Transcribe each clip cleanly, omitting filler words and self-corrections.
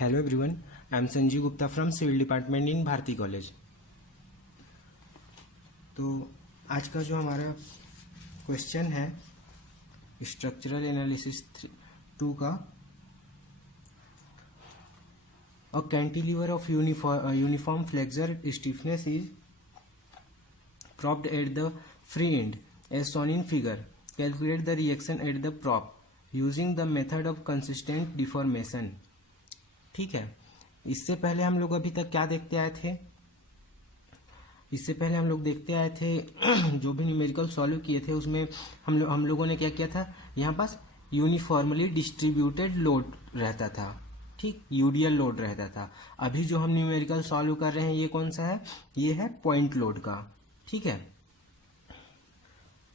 Hello everyone, I am Sanjeev Gupta from Civil Department in Bharati college. तो आज का जो हमारा क्वेश्चन है स्ट्रक्चरल एनालिसिस 2 का, अ cantilever of uniform flexor stiffness is propped at the free end as shown in figure. Calculate the reaction at the prop using the method of consistent deformation. ठीक है, इससे पहले हम लोग अभी तक क्या देखते आए थे? इससे पहले हम लोग देखते आए थे जो भी न्यूमेरिकल सॉल्व किए थे उसमें हम लोगों ने क्या किया था, यहाँ पास यूनिफॉर्मली डिस्ट्रीब्यूटेड लोड रहता था, ठीक, यूडीएल लोड रहता था। अभी जो हम न्यूमेरिकल सॉल्व कर रहे हैं ये कौन सा है? ये है पॉइंट लोड का, ठीक है।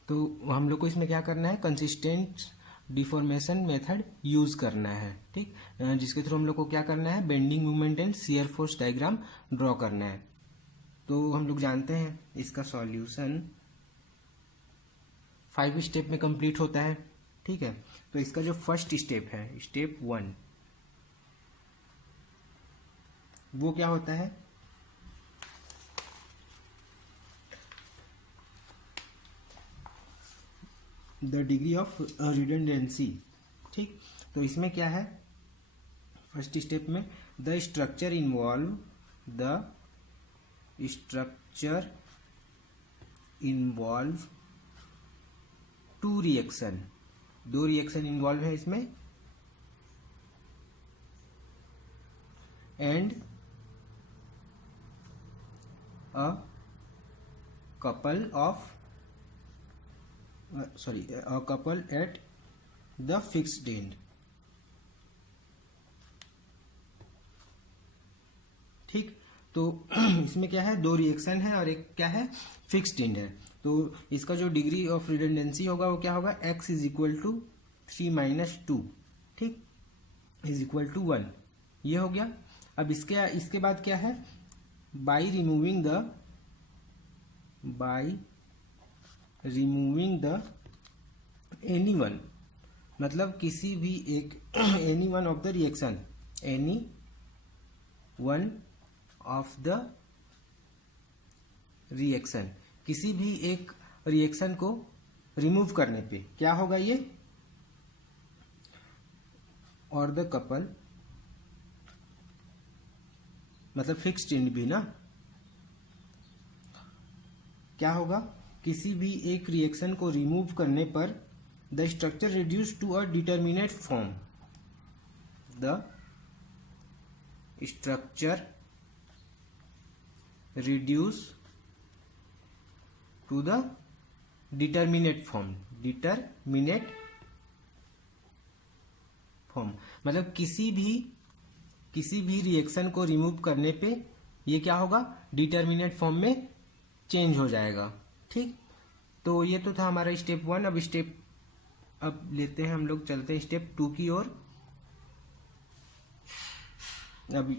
तो हम लोग को इसमें क्या करना है, कंसिस्टेंट डिफॉर्मेशन मेथड यूज करना है, ठीक, जिसके थ्रू हम लोग को क्या करना है, bending moment and shear force diagram draw करना है। तो हम लोग जानते हैं इसका सॉल्यूशन 5 स्टेप में कंप्लीट होता है, ठीक है। तो इसका जो फर्स्ट स्टेप है, स्टेप 1, वो क्या होता है, द डिग्री ऑफ रिडंडेंसी, ठीक। तो इसमें क्या है, फर्स्ट स्टेप में the structure involve to reaction, 2 reaction involve है इसमें, and a couple at the fixed end, ठीक। तो इसमें क्या है, 2 रिएक्शन है और एक क्या है, फिक्स्ड एंड है। तो इसका जो डिग्री ऑफ रिडंडेंसी होगा वो क्या होगा, x इज इक्वल टू 3 - 2, ठीक, इज इक्वल टू 1, ये हो गया। अब इसके बाद क्या है, by removing the any one, मतलब किसी भी एक any one of the reaction, any one of the reaction, किसी भी एक रिएक्शन को रिमूव करने पे क्या होगा ये, और द कपल, मतलब फिक्स्ड एंड भी ना, क्या होगा, किसी भी एक रिएक्शन को रिमूव करने पर the structure reduce to a determinate form, the structure reduce to the determinate form, मतलब किसी भी रिएक्शन को रिमूव करने पे ये क्या होगा, डिटर्मिनेट फॉर्म में चेंज हो जाएगा, ठीक। तो ये तो था हमारा स्टेप 1। अब लेते हैं हम लोग, चलते हैं स्टेप 2 की ओर। अब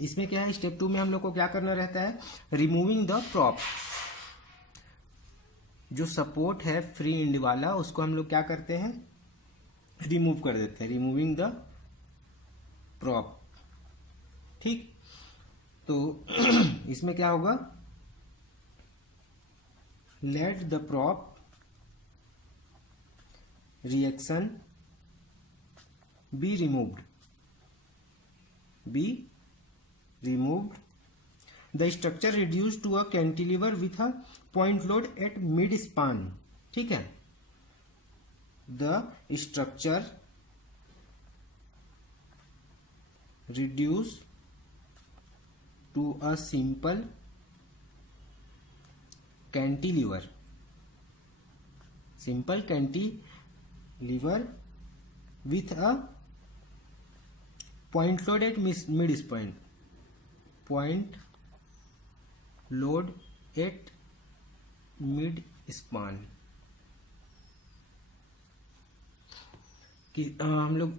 इसमें क्या है, स्टेप 2 में हम लोग को क्या करना रहता है, रिमूविंग द प्रॉप, जो सपोर्ट है फ्री एंड वाला उसको हम लोग क्या करते हैं, रिमूव कर देते हैं, रिमूविंग द प्रॉप, ठीक। तो इसमें क्या होगा, let the prop reaction be removed, the structure reduced to a cantilever with a point load at mid span, ठीक है। the structure reduced to a simple cantilever with a point load at mid span, point load at mid span, कि हम लोग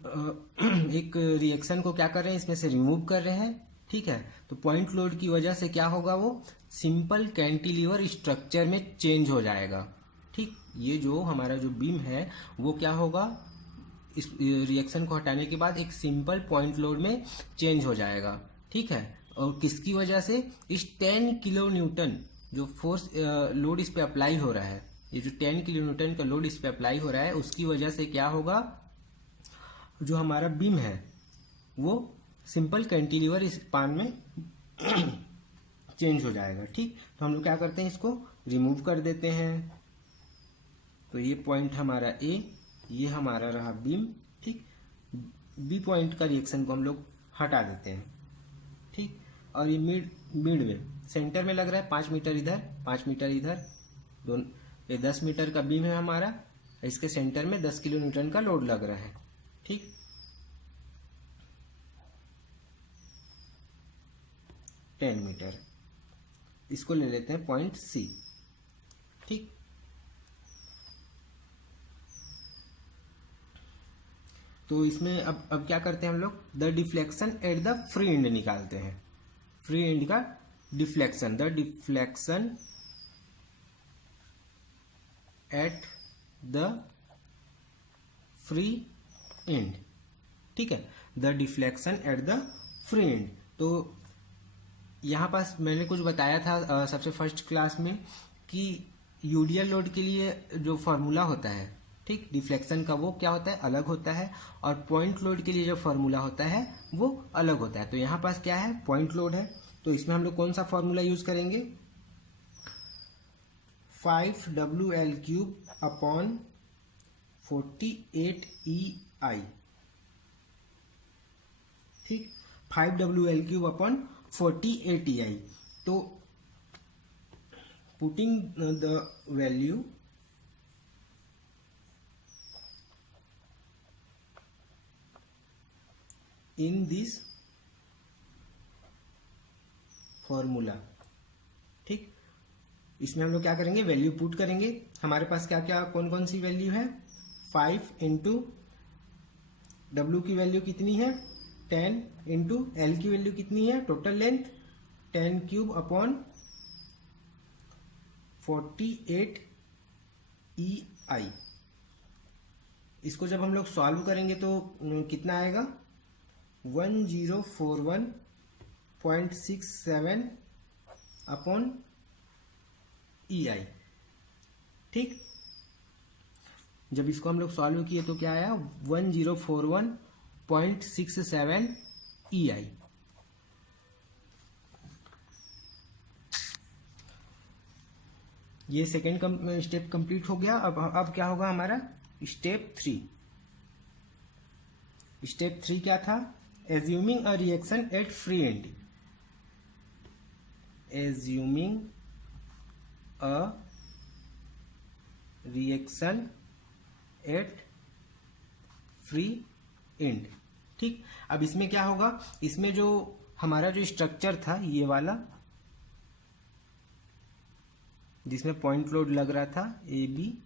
एक reaction को क्या कर रहे हैं, इसमें से रिमूव कर रहे हैं, ठीक है। तो पॉइंट लोड की वजह से क्या होगा, वो सिंपल कैंटिलीवर स्ट्रक्चर में चेंज हो जाएगा, ठीक। ये जो हमारा जो बीम है वो क्या होगा, इस रिएक्शन को हटाने के बाद एक सिंपल पॉइंट लोड में चेंज हो जाएगा, ठीक है। और किसकी वजह से? इस 10 किलो न्यूटन जो फोर्स लोड इस पे अप्लाई हो रहा है, ये जो 10 किलो न्यूटन का लोड इस पे अप्लाई हो रहा है, उसकी वजह से क्या होगा, जो हमारा बीम है वो सिंपल कैंटिलीवर स्पान में चेंज हो जाएगा, ठीक। तो हम लोग क्या करते हैं, इसको रिमूव कर देते हैं। तो ये पॉइंट हमारा ए, ये हमारा रहा बीम, ठीक। बी पॉइंट का रिएक्शन को हम लोग हटा देते हैं, ठीक। और ये मिड में सेंटर में लग रहा है 5 मीटर इधर 5 मीटर इधर, दोनों ये 10 मीटर का बीम है हमारा, इसके सेंटर में 10 किलो न्यूटन का लोड लग रहा है, ठीक। टेन मीटर, इसको ले लेते हैं पॉइंट सी, ठीक। तो इसमें अब क्या करते हैं हम लोग, the deflection at the free and निकालते हैं, फ्री एंड का deflection, the deflection at the free and, ठीक है, the deflection at the free and. तो यहाँ पास मैंने कुछ बताया था सबसे फर्स्ट क्लास में कि यूडियल लोड के लिए जो फॉर्मूला होता है, ठीक, डिफ्लेक्शन का, वो क्या होता है, अलग होता है, और पॉइंट लोड के लिए जो फॉर्मूला होता है वो अलग होता है। तो यहाँ पास क्या है, पॉइंट लोड है, तो इसमें हम लोग कौन सा फॉर्मूला यूज करेंगे, 5WL³ अपॉन 48EI, ठीक, 5WL³ अपॉन 48EI। तो पुटिंग द वैल्यू इन दिस फॉर्मूला, ठीक। इसमें हम लोग क्या करेंगे, वैल्यू पुट करेंगे। हमारे पास क्या क्या कौन कौन सी वैल्यू है, 5 इंटू डब्ल्यू की वैल्यू कितनी है 10, इंटू एल की वैल्यू कितनी है, टोटल लेंथ 10³ अपॉन 48EI। इसको जब हम लोग सॉल्व करेंगे तो कितना आएगा, 1041.67 अपॉन EI, ठीक। जब इसको हम लोग सॉल्व किए तो क्या आया, 1041.67 EI। ये सेकेंड स्टेप कंप्लीट हो गया। अब क्या होगा हमारा स्टेप 3। स्टेप 3 क्या था, assuming a reaction at free and, assuming a reaction at free and, ठीक। अब इसमें क्या होगा, इसमें जो हमारा जो स्ट्रक्चर था ये वाला, जिसमें पॉइंट लोड लग रहा था A B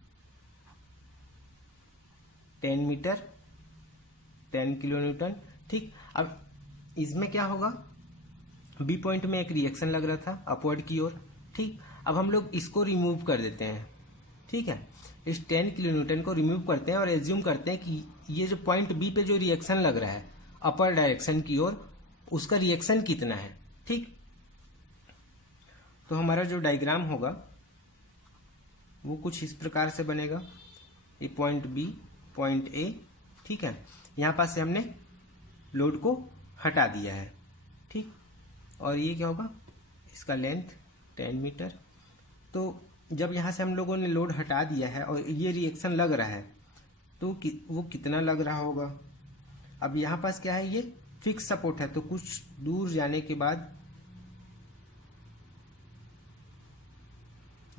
10 meter 10 kilo newton, ठीक। अब इसमें क्या होगा, बी पॉइंट में एक रिएक्शन लग रहा था अपवर्ड की ओर, ठीक। अब हम लोग इसको रिमूव कर देते हैं, ठीक है, इस 10 किलो न्यूटन को रिमूव करते हैं और एज्यूम करते हैं कि ये जो पॉइंट बी पे जो रिएक्शन लग रहा है अपर डायरेक्शन की ओर, उसका रिएक्शन कितना है, ठीक। तो हमारा जो डायग्राम होगा वो कुछ इस प्रकार से बनेगा, ये पॉइंट बी पॉइंट ए, ठीक है। यहाँ पास से हमने लोड को हटा दिया है, ठीक। और ये क्या होगा, इसका लेंथ 10 मीटर। तो जब यहाँ से हम लोगों ने लोड हटा दिया है और ये रिएक्शन लग रहा है तो वो कितना लग रहा होगा। अब यहाँ पास क्या है, ये फिक्स सपोर्ट है, तो कुछ दूर जाने के बाद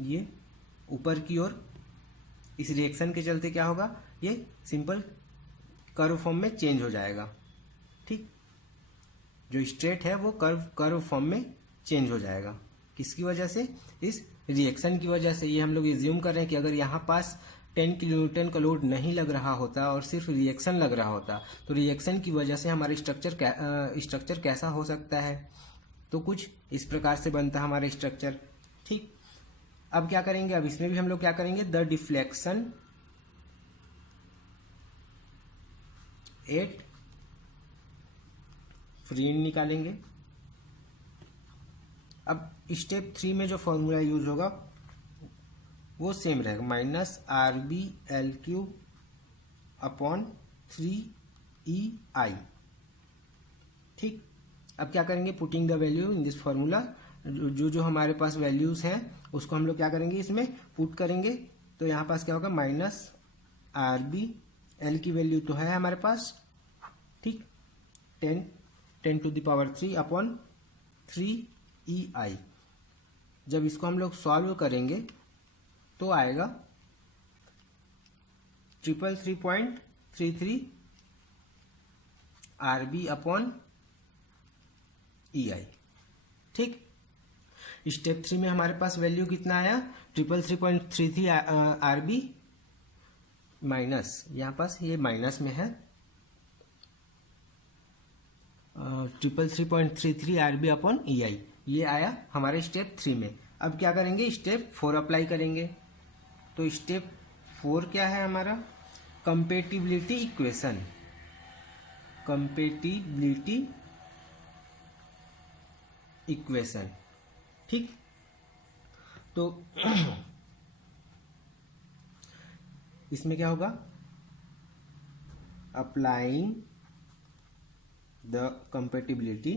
ये ऊपर की ओर इस रिएक्शन के चलते क्या होगा, ये सिंपल कर्व फॉर्म में चेंज हो जाएगा, ठीक। जो स्ट्रेट है वो कर्व फॉर्म में चेंज हो जाएगा, किसकी वजह से, इस रिएक्शन की वजह से। ये हम लोग एज्यूम कर रहे हैं कि अगर यहाँ पास 10 किलो न्यूटन का लोड नहीं लग रहा होता और सिर्फ रिएक्शन लग रहा होता तो रिएक्शन की वजह से हमारा स्ट्रक्चर कैसा हो सकता है, तो कुछ इस प्रकार से बनता है हमारा स्ट्रक्चर, ठीक। अब क्या करेंगे, अब इसमें भी हम लोग क्या करेंगे, the deflection at free and निकालेंगे। अब स्टेप 3 में जो फॉर्मूला यूज होगा वो सेम रहेगा, minus R B L cube upon 3EI। ठीक, अब क्या करेंगे, पुटिंग द वैल्यू इन दिस फॉर्मूला। जो हमारे पास वैल्यूज हैं उसको हम लोग क्या करेंगे, इसमें पुट करेंगे। तो यहाँ पास क्या होगा, माइनस आर बी एल की वैल्यू तो है हमारे पास, ठीक, 10 to the power 3 upon 3EI। जब इसको हम लोग सॉल्व करेंगे तो आएगा 333.33 RB अपॉन EI। ठीक, स्टेप 3 में हमारे पास वैल्यू कितना आया, 333.33 RB माइनस, यहाँ पास ये माइनस में है, 333.33 RB अपॉन EI, ये आया हमारे स्टेप 3 में। अब क्या करेंगे, स्टेप 4 अप्लाई करेंगे। तो स्टेप 4 क्या है हमारा, कंपेटिबिलिटी इक्वेशन। कंपेटिबिलिटी इक्वेशन, ठीक। तो इसमें क्या होगा, अप्लाइंग द कंपेटिबिलिटी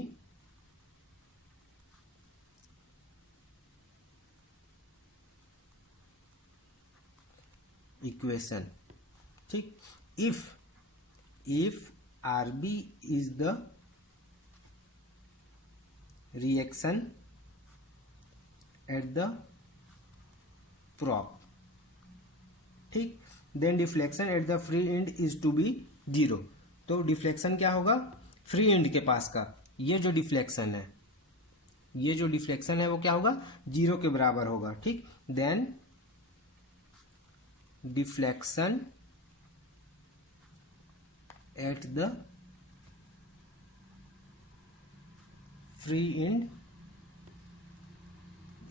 इक्वेशन, ठीक। If RB is the reaction at the prop, ठीक, then deflection at the free end is to be 0। तो डिफ्लेक्शन क्या होगा, फ्री एंड के पास का ये जो डिफ्लेक्शन है, ये जो डिफ्लेक्शन है वो क्या होगा, 0 के बराबर होगा, ठीक। Then deflection at the free end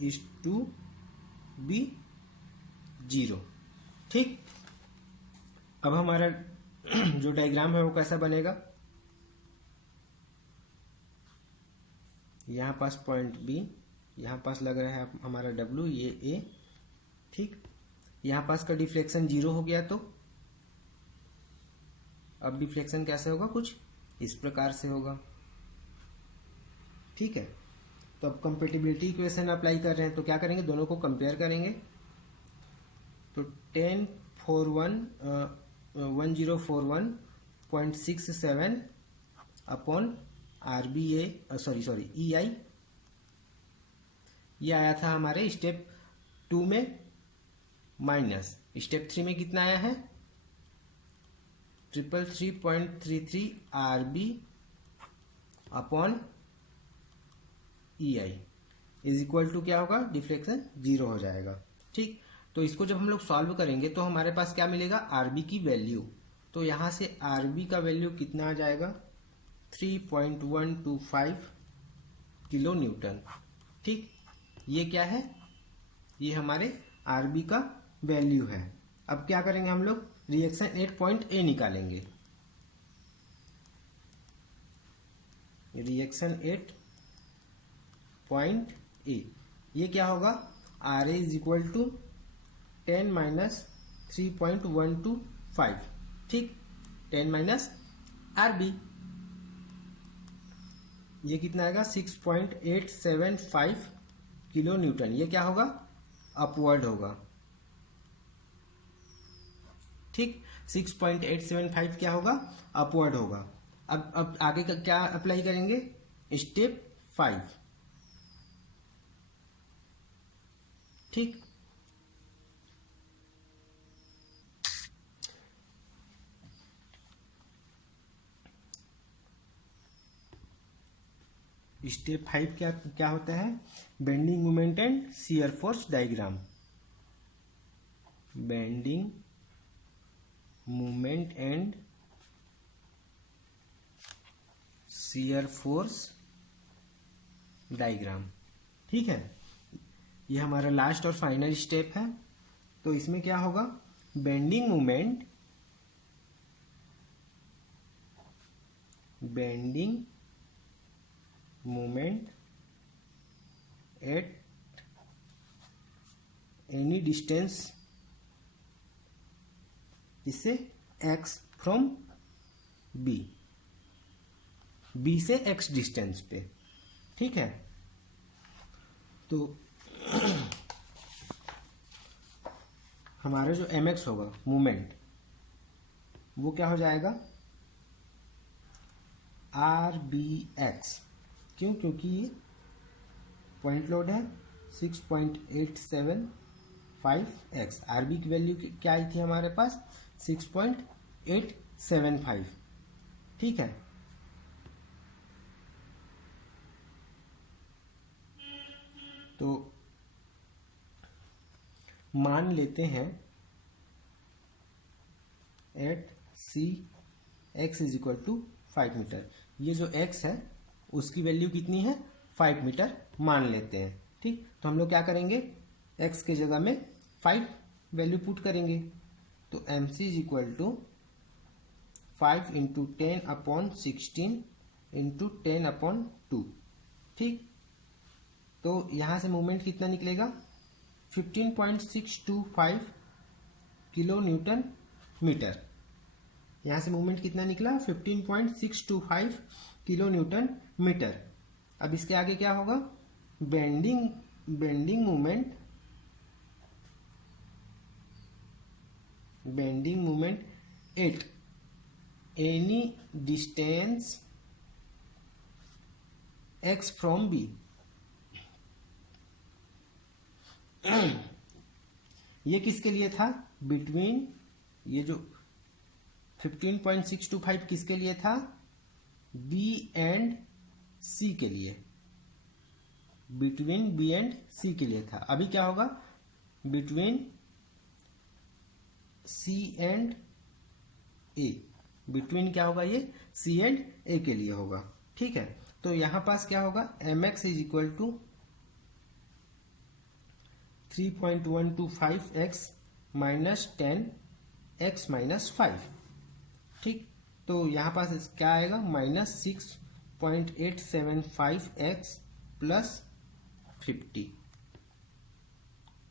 is to be 0, ठीक। अब हमारा जो डायग्राम है वो कैसा बनेगा, यहां पास पॉइंट B, यहां पास लग रहा है हमारा W, ये A, ठीक। यहां पास का डिफ्लेक्शन 0 हो गया, तो अब डिफ्लेक्शन कैसे होगा, कुछ इस प्रकार से होगा, ठीक है। तो अब कंपेटिबिलिटी इक्वेशन अप्लाई कर रहे हैं, तो क्या करेंगे, दोनों को कंपेयर करेंगे। तो 1041.67 अपॉन RBA EI, ये आया था हमारे स्टेप 2 में, माइनस स्टेप 3 में कितना आया है, 333.33 RB upon EI is equal to क्या होगा, डिफ्लेक्शन 0 हो जाएगा, ठीक। तो इसको जब हम लोग सॉल्व करेंगे तो हमारे पास क्या मिलेगा, RB की वैल्यू। तो यहां से RB का वैल्यू कितना आ जाएगा, 3.125 किलो न्यूटन, ठीक। ये क्या है, ये हमारे RB का वैल्यू है। अब क्या करेंगे हम लोग, रिएक्शन 8 पॉइंट A निकालेंगे। रिएक्शन 8 पॉइंट A, ये क्या होगा, RA is equal to 10 minus 3.125, ठीक, 10 माइनस RB, ये कितना आएगा, 6.875 किलो न्यूटन। ये क्या होगा, अपवर्ड होगा, ठीक, 6.875 क्या होगा, अपवर्ड होगा। अब आगे का क्या अप्लाई करेंगे, स्टेप 5, ठीक। स्टेप 5 क्या होता है, bending moment and shear force diagram. Bending moment and shear force diagram, ठीक है। ये हमारा लास्ट और फाइनल स्टेप है। तो इसमें क्या होगा, bending moment bending moment at any distance, इससे x फ्रॉम b, b से x डिस्टेंस पे, ठीक है। तो हमारा जो mx होगा मोमेंट, वो क्या हो जाएगा RBX। क्यों? क्योंकि ये पॉइंट लोड है 6.875x। RB की वैल्यू क्या आई थी हमारे पास 6.875, ठीक है। तो मान लेते हैं at C x is equal to 5 meter. ये जो x है उसकी वैल्यू कितनी है 5 मीटर मान लेते हैं, ठीक। तो हम लोग क्या करेंगे, x के जगह में 5 वैल्यू पुट करेंगे। तो mc is equal to 5 into 10/16 into 10/2, ठीक। तो यहां से मूवमेंट कितना निकलेगा 15.625 किलो न्यूटन मीटर। यहां से मूवमेंट कितना निकला 15.625 किलो न्यूटन मीटर। अब इसके आगे क्या होगा, bending moment at any distance x from b। ये किसके लिए था, बिटवीन, ये जो 15.625 किसके लिए था, B एंड C के लिए, बिटवीन B एंड C के लिए था। अभी क्या होगा, between C and A, between क्या होगा, ये C एंड A के लिए होगा, ठीक है। तो यहां पास क्या होगा, mx is equal to 3.125x minus 10x minus 5, ठीक। तो यहां पास क्या आएगा, माइनस 6.875x प्लस 50,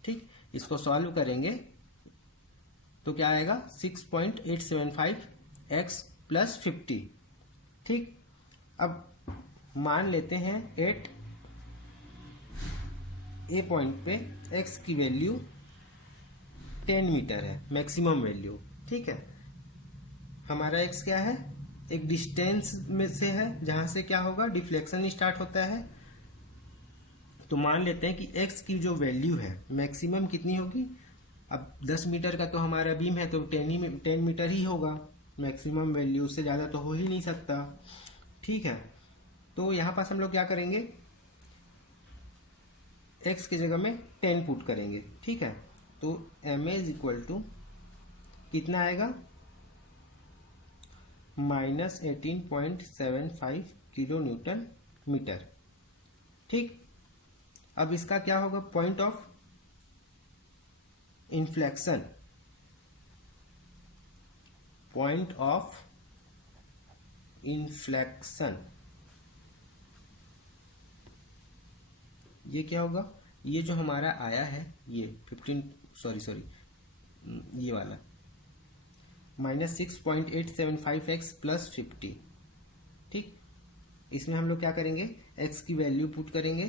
ठीक। इसको सॉल्व करेंगे तो क्या आएगा 6.875x प्लस 50, ठीक। अब मान लेते हैं एट ए पॉइंट पे x की वैल्यू 10 मीटर है, मैक्सिमम वैल्यू, ठीक है। हमारा x क्या है, एक डिस्टेंस में से है जहां से क्या होगा, डिफ्लेक्शन स्टार्ट होता है। तो मान लेते हैं कि x की जो वैल्यू है मैक्सिमम कितनी होगी। अब 10 मीटर का तो हमारा बीम है तो 10 मीटर ही होगा मैक्सिमम वैल्यू, उससे ज्यादा तो हो ही नहीं सकता, ठीक है। तो यहां पास हम लोग क्या करेंगे, x की जगह में 10 पुट करेंगे, ठीक है। तो ma इज इक्वल टू कितना आएगा, माइनस 18.75 किलो न्यूटन मीटर, ठीक। अब इसका क्या होगा, पॉइंट ऑफ इन्फ्लेक्शन, ये क्या होगा, ये जो हमारा आया है ये 15 सॉरी ये वाला माइनस 6.875x प्लस 50, ठीक। इसमें हम लोग क्या करेंगे, x की वैल्यू पुट करेंगे।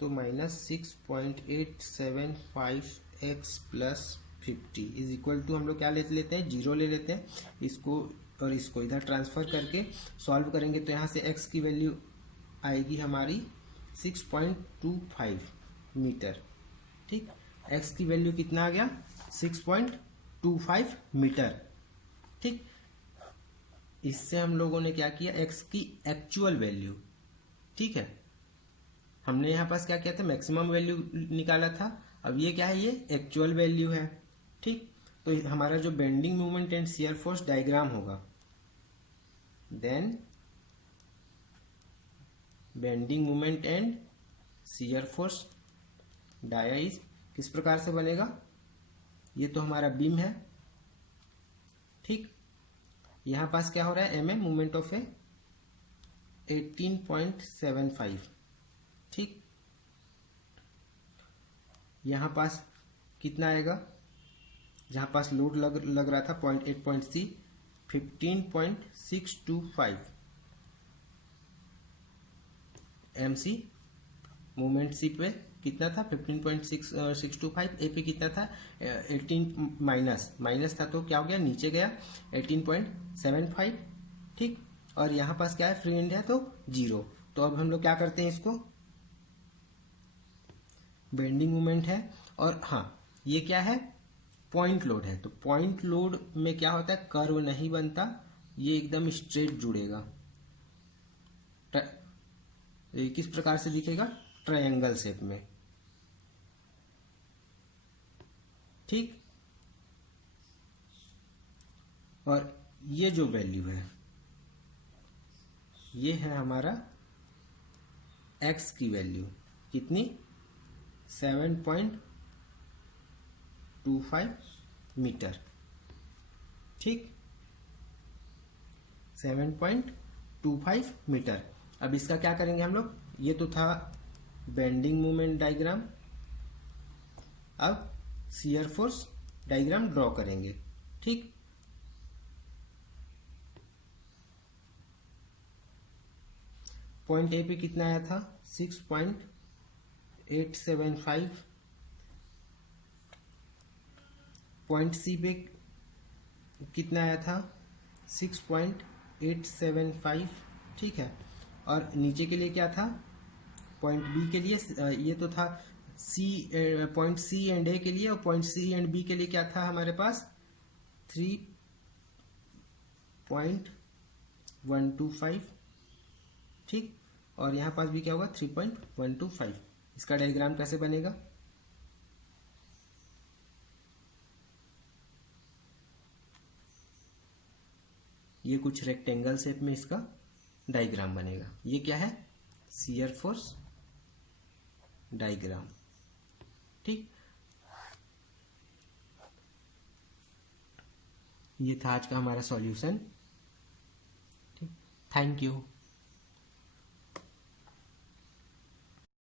तो minus 6.875x plus 50 is equal to हम लोग क्या ले लेते हैं, 0 ले लेते हैं। इसको और इसको इधर ट्रांसफर करके सॉल्व करेंगे तो यहाँ से x की वैल्यू आएगी हमारी 6.25 मीटर, ठीक। x की वैल्यू कितना आ गया 6.25 मीटर, ठीक। इससे हम लोगों ने क्या किया, x की एक्चुअल वैल्यू, ठीक है। हमने यहां पास क्या किया था, मैक्सिमम वैल्यू निकाला था। अब ये क्या है, ये एक्चुअल वैल्यू है, ठीक। तो हमारा जो bending moment and shear force diagram होगा, then bending moment and shear force डाया इज किस प्रकार से बनेगा, ये तो हमारा बीम है, ठीक। यहां पास क्या हो रहा है, mm मोमेंट ऑफ ए 18.75। ठीक, यहां पास कितना आएगा, जहां पास लोड लग रहा था 0.8 15.625 MC। मोमेंट सी पे कितना था 15.625, ए पे कितना था 18 माइनस था तो क्या हो गया, नीचे गया 18.75। ठीक, और यहां पास क्या है, फ्री एंड है तो 0। तो अब हम लोग क्या करते हैं, इसको बेंडिंग मोमेंट है, और हाँ ये क्या है, पॉइंट लोड है। तो पॉइंट लोड में क्या होता है, कर्व नहीं बनता, ये एकदम स्ट्रेट जुड़ेगा। ये किस प्रकार से दिखेगा, ट्रायंगल शेप में। ठीक, और ये जो वैल्यू है ये है हमारा x की वैल्यू, कितनी 7.25 मीटर। ठीक, 7.25 मीटर। अब इसका क्या करेंगे हम लोग, ये तो था बेंडिंग मोमेंट डायग्राम, अब शियर फोर्स डायग्राम ड्रॉ करेंगे। ठीक, पॉइंट ए पे कितना आया था 6.875, पॉइंट सी पे कितना आया था 6.875। ठीक है, और नीचे के लिए क्या था, पॉइंट बी के लिए ये तो था सी, पॉइंट सी एंड ए के लिए, और पॉइंट सी एंड बी के लिए क्या था हमारे पास 3.125। ठीक, और यहां पास भी क्या होगा 3.125। इसका डायग्राम कैसे बनेगा, ये कुछ रेक्टेंगल शेप में इसका डायग्राम बनेगा। ये क्या है, शियर फोर्स डायग्राम। ठीक, ये था आज का हमारा सॉल्यूशन। ठीक, थैंक यू।